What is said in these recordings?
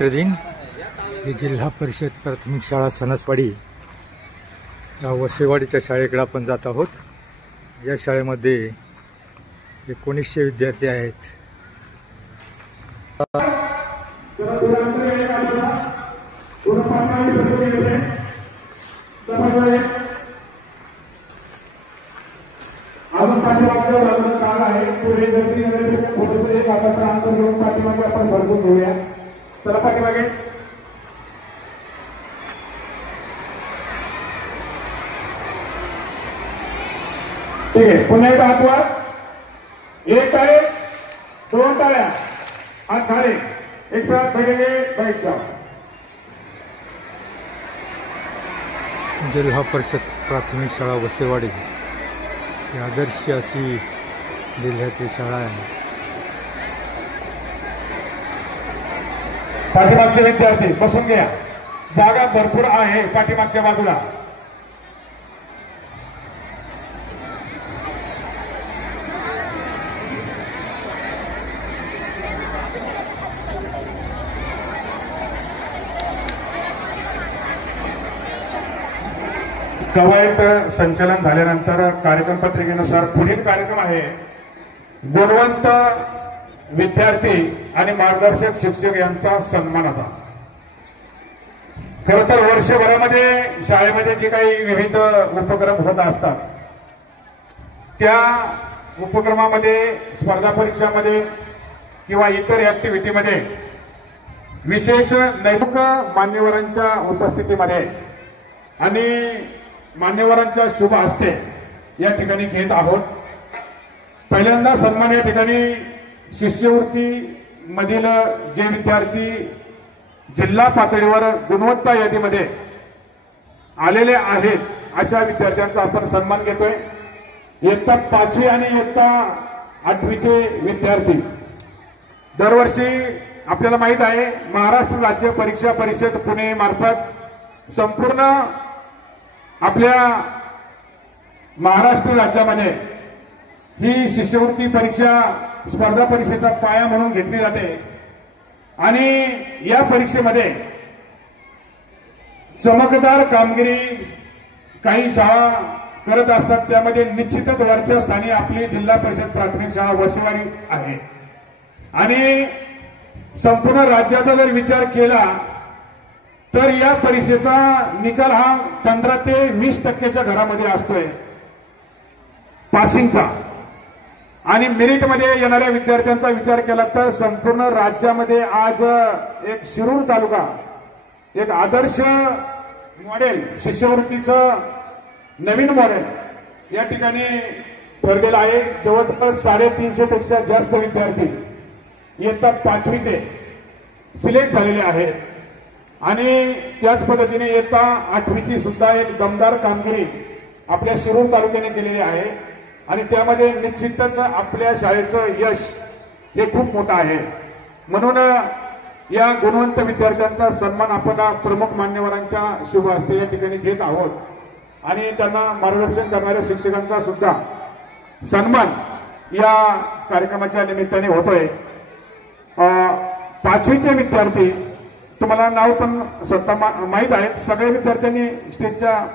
दिन ही जिल्हा परिषद प्राथमिक शाळा सणसवाडी या वसेवाडीच्या शाळेकडे आपण जात आहोत। या शाळेमध्ये 1900 विद्यार्थी आहेत। चला पाठीमागे ठीक आहे। पुन्हा एकदा हात वर, एक टाळे, दोन टाळ्या, हात खाली, एक साथ बैठेंगे, बैठ जाओ। जिल्हा परिषद प्राथमिक शाळा वसेवाडी ही आदर्श अशी जिल्ह्यातील शाळा आहे। पाठीमागचे विद्यार्थी बसून घ्या, जागा भरपूर आहे पाठीमागच्या बाजूला। कवायत संचलन झाल्यानंतर कार्यक्रम पत्रिकेनुसार पुढील कार्यक्रम आहे गुणवंत विद्यार्थी आणि मार्गदर्शक शिक्षक यांचा सन्मानाचा। खरं तर वर्षभरामध्ये शाळेमध्ये जे काही विविध उपक्रम होत असतात त्या उपक्रमामध्ये, स्पर्धा परीक्षामध्ये किंवा इतर ऍक्टिव्हिटीमध्ये विशेष नैतिक मान्यवरांच्या उपस्थितीमध्ये आणि मान्यवरांच्या शुभ हस्ते या ठिकाणी घेत आहोत। पहिल्यांदा सन्मान या ठिकाणी शिष्यवृत्ती मधील जे विद्यार्थी जिल्हा पातळीवर गुणवत्ता यादीमध्ये आलेले आहेत अशा विद्यार्थ्यांचा आपण सन्मान घेतोय। इयत्ता 5वी आणि इयत्ता 8वीचे विद्यार्थी दरवर्षी आपल्याला माहित आहे महाराष्ट्र राज्य परीक्षा परिषद पुणे मार्फत संपूर्ण आपल्या महाराष्ट्र राज्यामध्ये ही शिष्यवृत्ती परीक्षा स्पर्धा परीक्षेचा पाया म्हणून घेतली जाते आणि या परीक्षेमध्ये चमकदार कामगिरी काही शाळा करत असतात। त्यामध्ये निश्चितच वरच्या स्थानी आपली जिल्हा परिषद प्राथमिक शाळा वसेवाडी आहे आणि संपूर्ण राज्याचा जर विचार केला तर या परीक्षेचा निकाल हा 15 ते 20% घरामध्ये असतोय पासिंगचा। आणि मेरिटमध्ये येणाऱ्या विद्यार्थ्यांचा विचार केला तर संपूर्ण राज्यामध्ये आज एक शिरूर तालुका एक आदर्श मॉडेल शिष्यवृत्तीचं नवीन मॉडेल या ठिकाणी ठरलेलं आहे। जवळपास 350 पेक्षा जास्त विद्यार्थी इयत्ता 5वीचे सिलेक्ट झालेले आहेत आणि त्याच पद्धतीने इयत्ता 8वीची सुद्धा एक दमदार कामगिरी आपल्या शिरूर तालुक्याने केलेली आहे आणि त्यामध्ये निश्चितच आपल्या शाळेचं यश हे खूप मोठं आहे। म्हणून या गुणवंत विद्यार्थ्यांचा सन्मान आपण प्रमुख मान्यवरांच्या शुभ हस्ते या ठिकाणी घेत आहोत आणि त्यांना मार्गदर्शन करणाऱ्या शिक्षकांचा सुद्धा सन्मान या कार्यक्रमाच्या निमित्ताने होतोय। 5वीचे विद्यार्थी तुम्हाला नाव पण स्वतः माहीत आहेत। सगळ्या विद्यार्थ्यांनी स्टेजच्या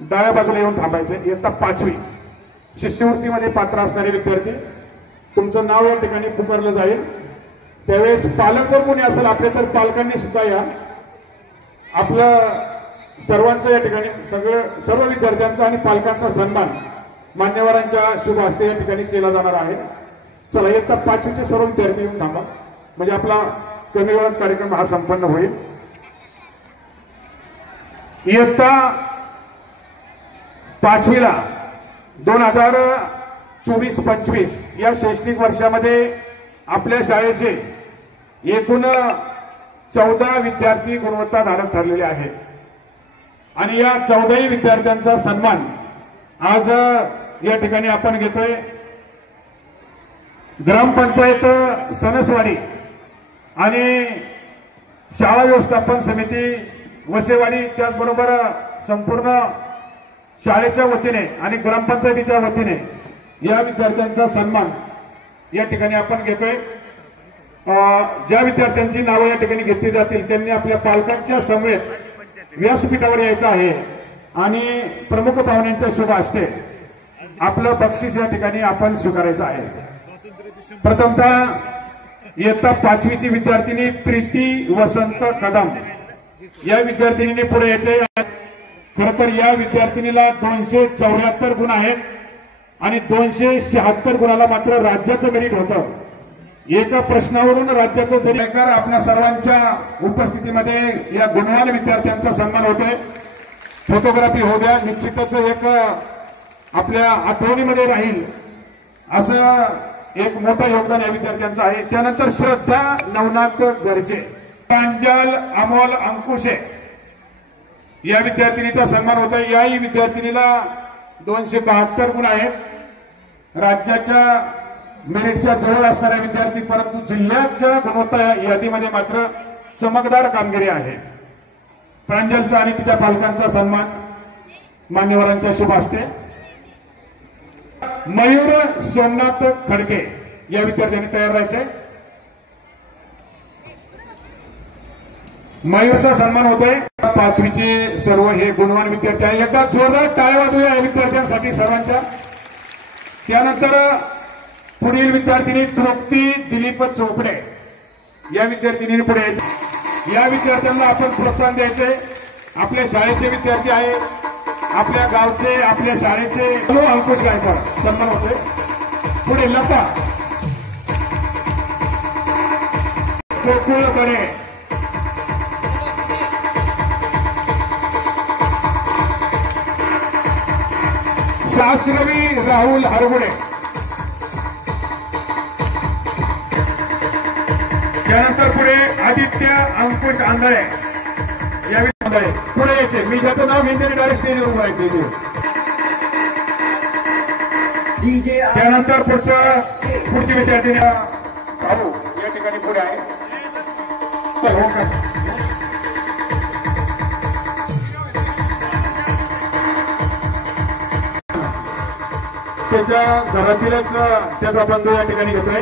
डाव्या बाजूला येऊन थांबायचे। इयत्ता 5वी शिष्यवृत्तीमध्ये पात्र असणारे विद्यार्थी तुमचं नाव या ठिकाणी पुकारलं जाईल। त्यावेळेस पालक जर कोणी असेल आपले तर पालकांनी सुद्धा या आपलं सर्वांचं या ठिकाणी सर्व विद्यार्थ्यांचा आणि पालकांचा सन्मान मान्यवरांच्या शुभ हस्ते या ठिकाणी केला जाणार आहे। चला इयत्ता 5वीचे सर्व विद्यार्थी येऊन थांबा म्हणजे आपला कमी वेळात कार्यक्रम हा संपन्न होईल। इयत्ता 5वीला 2024-25 या शैक्षणिक वर्षामध्ये आपल्या शाळेचे एकूण 14 विद्यार्थी गुणवत्ताधारक ठरलेले आहेत आणि या 14 विद्यार्थ्यांचा सन्मान आज या ठिकाणी आपण घेतोय। ग्रामपंचायत सणसवाडी आणि शाळा व्यवस्थापन समिती वसेवाडी त्याचबरोबर संपूर्ण शाळेच्या वतीने आणि ग्रामपंचायतीच्या वतीने या विद्यार्थ्यांचा सन्मान या ठिकाणी आपण घेतोय। ज्या विद्यार्थ्यांची नावं या ठिकाणी घेतली जातील त्यांनी आपल्या पालकांच्या समेत व्यासपीठावर यायचं आहे आणि प्रमुख पाहुण्यांच्या शुभ हस्ते आपलं बक्षीस या ठिकाणी आपण स्वीकारायचं आहे। प्रथमतः इयत्ता 5वीची विद्यार्थिनी प्रीती वसंत कदम या विद्यार्थिनीने पुढे यायचे। खरं तर या विद्यार्थिनीला 274 गुण आहेत आणि 276 गुणाला मात्र राज्याचं मेरिट होतं। एका प्रश्नावरून राज्याचं तरी आपल्या सर्वांच्या उपस्थितीमध्ये या गुणवान विद्यार्थ्यांचा सन्मान होतोय। फोटोग्राफी होऊ द्या, निश्चितच एक आपल्या आठवणीमध्ये राहील असं एक मोठं योगदान या विद्यार्थ्यांचं आहे। त्यानंतर श्रद्धा नवनाथ गरजे, प्रांजल अमोल अंकुशे या विद्यार्थिनीचा सन्मान होतोय। याही विद्यार्थिनीला 272 गुण आहेत। राज्याच्या मेरिटच्या जवळ असणाऱ्या विद्यार्थी, परंतु जिल्ह्याच्या गुणवत्ता यादीमध्ये मात्र चमकदार कामगिरी आहे। प्रांजलचा आणि तिच्या पालकांचा सन्मान मान्यवरांच्या शुभ हस्ते। मयूर सोमनाथ खडके या विद्यार्थ्यांनी तयार राहायचे। मयूरचा सन्मान होतोय। 5वीचे सर्व हे गुणवान विद्यार्थी आहे। एकदा जोरदार टाळ्या वाजवूया या विद्यार्थ्यांसाठी सर्वांच्या। त्यानंतर पुढील विद्यार्थिनी तृप्ती दिलीप चोपडे या विद्यार्थिनीने पुढे यायचे। या विद्यार्थ्यांना आपण प्रोत्साहन द्यायचे। आपल्या शाळेचे विद्यार्थी आहेत, आपल्या गावचे, आपल्या शाळेचे अंकुश गायकवाड सन्मान होते। पुढे लता कोकुळकडे, शाश्रवी राहुल हरगुडे, त्यानंतर पुढे आदित्य अंकुश आंधळे या विद्यार्थी पुढे यायचे। मी ज्याचं नाव घेईन त्यांनी डायरेक्ट स्टेजवर उभं राहायचे। त्यानंतर पुढची विद्यार्थी कारू या ठिकाणी पुढे आहे। त्याच्या घरातीलच त्याचा बंधू या ठिकाणी घेतोय।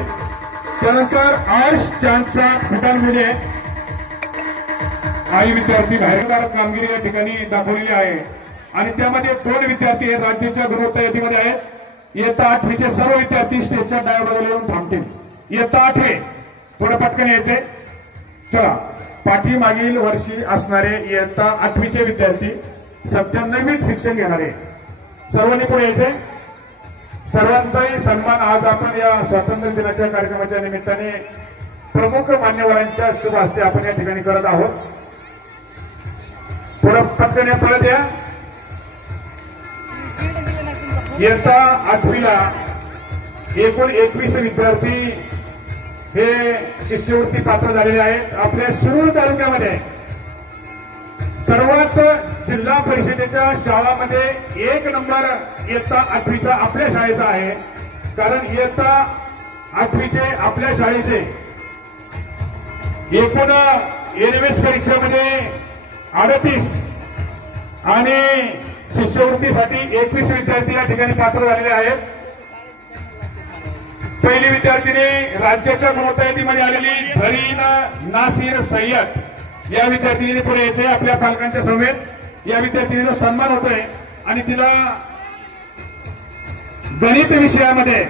त्यानंतर आर्ष चांदचा फुटांमध्ये काही विद्यार्थी बाहेरदार कामगिरी या ठिकाणी दाखवलेली आहे आणि त्यामध्ये 2 विद्यार्थी राज्याच्या गुणवत्ता यादीमध्ये आहेत। इयत्ता 8वीचे सर्व विद्यार्थी स्टेजच्या डाव्या बाजूला येऊन थांबतील। इयत्ता 8वी थोडं पटकन यायचे। चला, पाठीमागील वर्षी असणारे इयत्ता 8वीचे विद्यार्थी सध्या नवीन शिक्षण घेणारे सर्वांनी पुढे यायचे। सर्वांचाही सन्मान आज आपण या स्वातंत्र्य दिनाच्या कार्यक्रमाच्या निमित्ताने प्रमुख मान्यवरांच्या शुभ हस्ते आपण या ठिकाणी करत आहोत। थोडं पटकन परत या। इयत्ता 8वीला एकूण 21 विद्यार्थी हे शिष्यवृत्ती पात्र झालेले आहेत। आपल्या शिरूर तालुक्यामध्ये सर्वात जिल्हा परिषदेच्या शाळांमध्ये 1 नंबर इयत्ता 8वीचा आपल्या शाळेचा आहे। कारण इयत्ता 8वीचे आपल्या शाळेचे एकूण एनएमएस परीक्षेमध्ये 38 आणि शिष्यवृत्तीसाठी 21 विद्यार्थी या ठिकाणी पात्र झालेले आहेत। पहिली विद्यार्थिनी राज्याच्या गुणवत्ता यादीमध्ये आलेली झरीन नासिर सय्यद या विद्यार्थिनीने पुढे यायचे। आपल्या पालकांच्या समेत या विद्यार्थिनीचा सन्मान होतोय आणि तिला गणित विषयामध्ये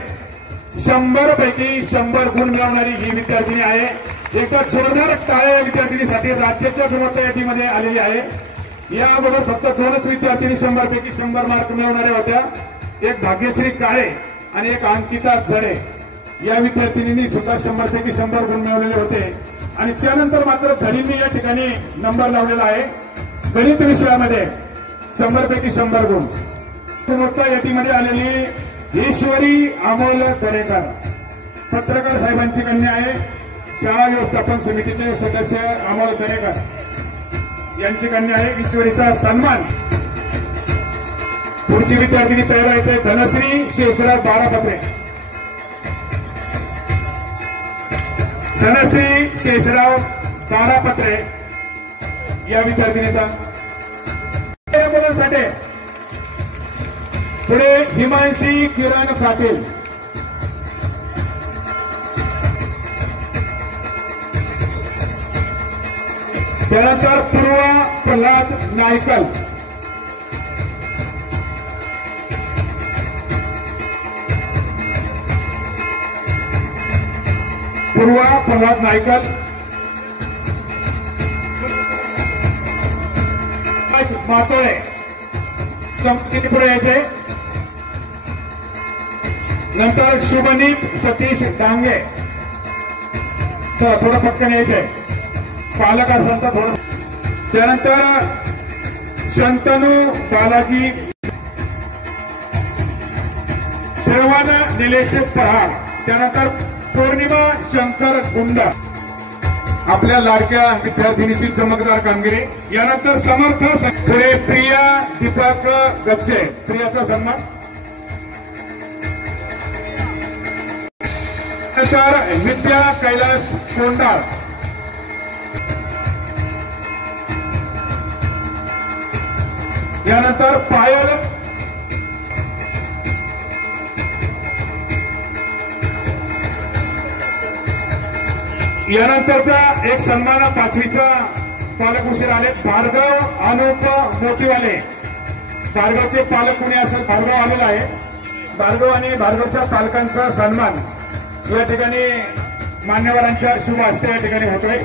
100 पैकी 100 गुण मिळवणारी ही विद्यार्थिनी आहे। एकदा जोरदार टाळ्या या विद्यार्थिनीसाठी राज्याच्या गुणवत्ता यादीमध्ये आलेली आहे। याबरोबर फक्त 2च विद्यार्थिनी 100 पैकी 100 मार्क मिळवणाऱ्या होत्या। एक भाग्यश्री काळे आणि एक अंकिता झडे या विद्यार्थिनींनी सुद्धा 100 पैकी 100 गुण मिळवलेले होते आणि त्यानंतर मात्र झडींनी या ठिकाणी नंबर लावलेला आहे गणित विषयामध्ये 100 पैकी 100 गुण। गुणवत्ता यादीमध्ये आलेली ईश्वरी अमोल दरेकर पत्रकार साहेबांची कन्या आहे। शाळा व्यवस्थापन समितीचे सदस्य अमोल दरेकर यांची कन्या आहे। ईश्वरीचा सन्मान। पुढची विद्यार्थिनी तयार व्हायचे धनश्री शेषराव बारापत्रे। धनश्री शेषराव बारापत्रे या विद्यार्थिनीचा मुलांसाठी पुढे हिमांशी किरण पाटील त्यानंतर पूर्वा प्रल्हाद नायकल, पूर्वा प्रल्हाद नायकल, मातोळे संपत्ती पुढे यायचे. नंतर शुभनीत सतीश डांगे, चला थोडं पटकन यायचंय, पालक असेल तर थोडं. त्यानंतर शंतनू बालाजी, श्रवण निलेश पहाड, त्यानंतर पौर्णिमा शंकर गुंड, आपल्या लाडक्या विद्यार्थिनीची चमकदार कामगिरी. यानंतर समर्थ पुढे प्रिया दीपक गपचे, प्रियाचा सन्मान. त्यानंतर विद्या कैलास कोंडाळ, यानंतर पायल, यानंतरचा एक सन्मान 5वीचा पालक उशीर आले, भार्गव अनुप मोतीवाले. भार्गवचे पालक कुणी असेल, भार्गव आलेला आहे. भार्गव आणि भार्गवच्या पालकांचा सन्मान या ठिकाणी मान्यवरांच्या शुभ हस्ते या ठिकाणी होतोय.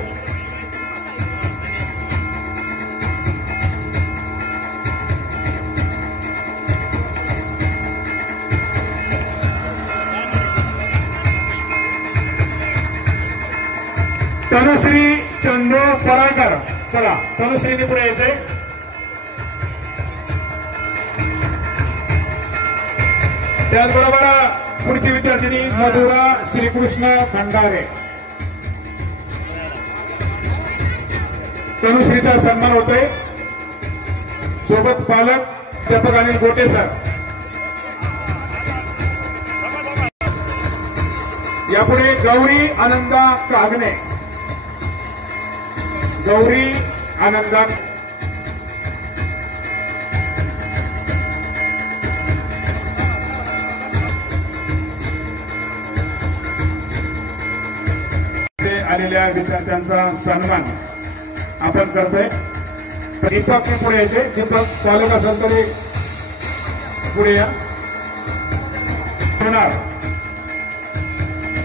तनुश्री चंदू पराळकर, चला तनुश्रीने पुढे यायचंय. त्याचबरोबर पुढची विद्यार्थिनी मधुरा श्रीकृष्ण खंडारे, तनुश्रीचा सन्मान होतोय. सोबत पालक प्राध्यापक अनिल गोटे सर. यापुढे गौरी आनंदा कागणे, गौरी आनंदा, आलेल्या विद्यार्थ्यांचा सन्मान आपण करतोय. दीपक पुढे यायचे, दीपक पालक असेल तरी पुढे या.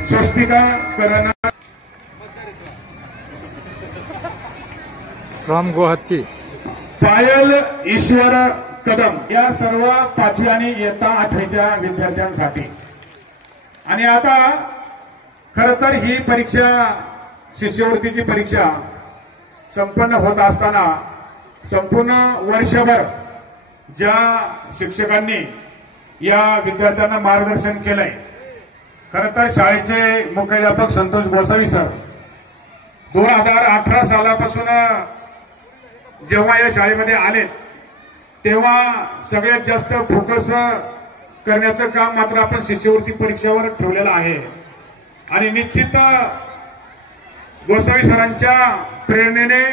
स्वस्तिका करणा, राम गोहत्ती, पायल ईश्वर कदम, या सर्व 5वी आणि इयत्ता 8वीच्या विद्यार्थ्यांसाठी. आणि आता खर तर ही परीक्षा, शिष्यवृत्तीची परीक्षा संपन्न होत असताना संपूर्ण वर्षभर ज्या शिक्षकांनी या विद्यार्थ्यांना मार्गदर्शन केलंय, खर तर शाळेचे मुख्याध्यापक संतोष गोसावी सर 2018 सालापासून जेव्हा या शाळेमध्ये आले तेव्हा सगळ्यात जास्त फोकस करण्याचं काम मात्र आपण शिष्यवृत्ती परीक्षेवर ठेवलेलं आहे. आणि निश्चित गोसावी सरांच्या प्रेरणेने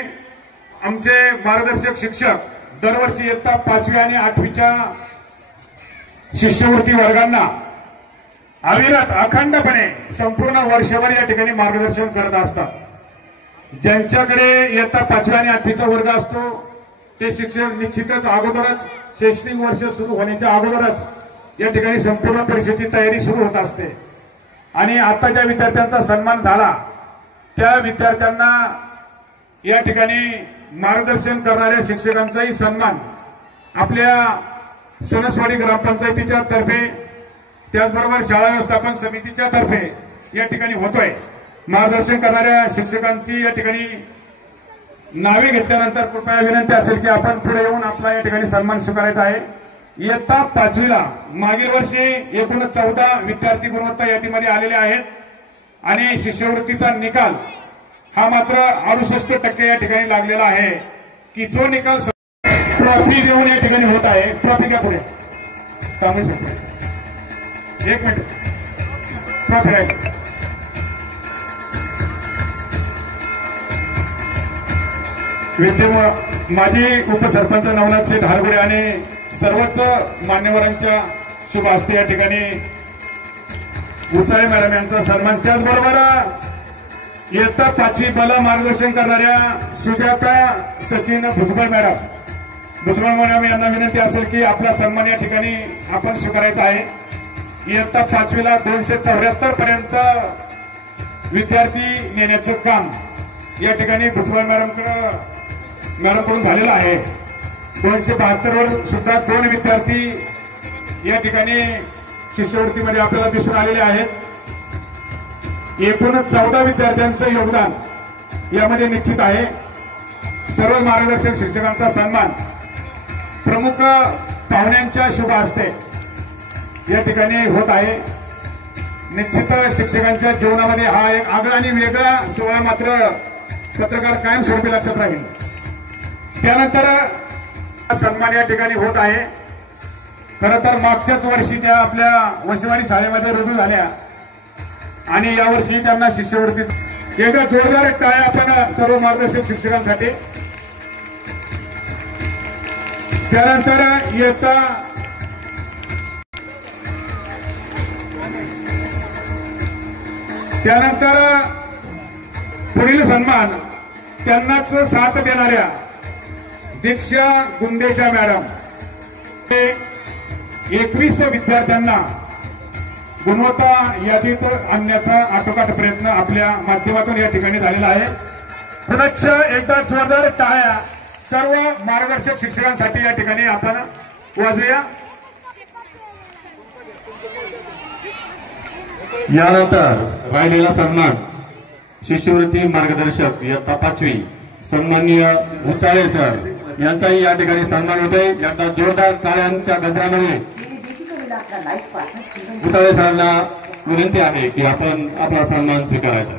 आमचे मार्गदर्शक शिक्षक दरवर्षी इयत्ता 5वी आणि 8वीच्या शिष्यवृत्ती वर्गांना अविरत अखंडपणे संपूर्ण वर्षभर या ठिकाणी मार्गदर्शन करत असतात. ज्यांच्याकडे इयत्ता 5वी आणि 8वीचा वर्ग असतो ते शिक्षक निश्चितच अगोदरच शैक्षणिक वर्ष सुरू होण्याच्या अगोदरच या ठिकाणी संपूर्ण परीक्षेची तयारी सुरू होत असते. आणि आता ज्या विद्यार्थ्यांचा सन्मान झाला त्या विद्यार्थ्यांना या ठिकाणी मार्गदर्शन करणाऱ्या शिक्षकांचाही सन्मान आपल्या सणसवाडी ग्रामपंचायतीच्या तर्फे, त्याचबरोबर शाळा व्यवस्थापन समितीच्या तर्फे या ठिकाणी होतोय. मार्गदर्शन करणाऱ्या शिक्षकांची या ठिकाणी नावे घेतल्यानंतर कृपया विनंती असेल की आपण पुढे येऊन आपला या ठिकाणी सन्मान स्वीकारायचा आहे. इयत्ता 5वीला मागील वर्षी एकूण 14 विद्यार्थी गुणवत्ता यादीमध्ये आलेले आहेत आणि शिष्यवृत्तीचा निकाल हा मात्र 68% या ठिकाणी लागलेला आहे. की जो निकाल ट्रॉफी देऊन या ठिकाणी होत आहे. ट्रॉफी घ्या पुढे, थांबू शकतो 1 मिनिट. ट्रॉफी आहे माजी उपसरपंच नवनाथ सिंह धारगुडे आणि सर्वच मान्यवरांच्या शुभ हस्ते या ठिकाणी उचाळे मॅडम यांचा सन्मान. त्याचबरोबर इयत्ता 5वी मला मार्गदर्शन करणाऱ्या सुजाता सचिन भुजबळ मॅडम, भुजबळ मॅडम यांना विनंती असेल की आपला सन्मान या ठिकाणी आपण स्वीकारायचा आहे. इयत्ता 5वीला 274 पर्यंत विद्यार्थी नेण्याचं काम या ठिकाणी भुजबळ मॅडमकडून झालेलं आहे. 272 वर सुद्धा 2 विद्यार्थी या ठिकाणी शिष्यवृत्तीमध्ये आपल्याला दिसून आलेले आहेत. एकूण 14 विद्यार्थ्यांचं योगदान यामध्ये निश्चित आहे. सर्व मार्गदर्शक शिक्षकांचा सन्मान प्रमुख पाहुण्यांच्या शुभ हस्ते या ठिकाणी होत आहे. निश्चित शिक्षकांच्या जीवनामध्ये हा एक आगळा आणि वेगळा सोहळा मात्र पत्रकार कायमस्वरूपी लक्षात राहील. त्यानंतर सन्मान या ठिकाणी होत आहे. खरं तर मागच्याच वर्षी त्या आपल्या वशिवाडी शाळेमध्ये रुजू झाल्या आणि यावर्षी त्यांना शिष्यवृत्ती. एकदा जोरदार टाळ्या आपण सर्व मार्गदर्शक शिक्षकांसाठी. त्यानंतर पुढील सन्मान त्यांनाच साथ देणाऱ्या दीक्षा गुंदेच्या मॅडम. 21 विद्यार्थ्यांना गुणवत्ता यादीत आणण्याचा आटोकाट प्रयत्न आपल्या माध्यमातून या ठिकाणी झालेला आहे. पुनश्च एकदा जोरदार टाळ्या सर्व मार्गदर्शक शिक्षकांसाठी या ठिकाणी आपण वाजवूया. यानंतर राहिलेला सन्मान शिष्यवृत्ती मार्गदर्शक इयत्ता 5वी सन्माननीय उचाळे सर यांचाही या ठिकाणी सन्मान होते. यांचा जोरदार टाळ्यांच्या गजरामध्ये उचाळे सरांना विनंती आहे की आपण आपला सन्मान स्वीकारायचा.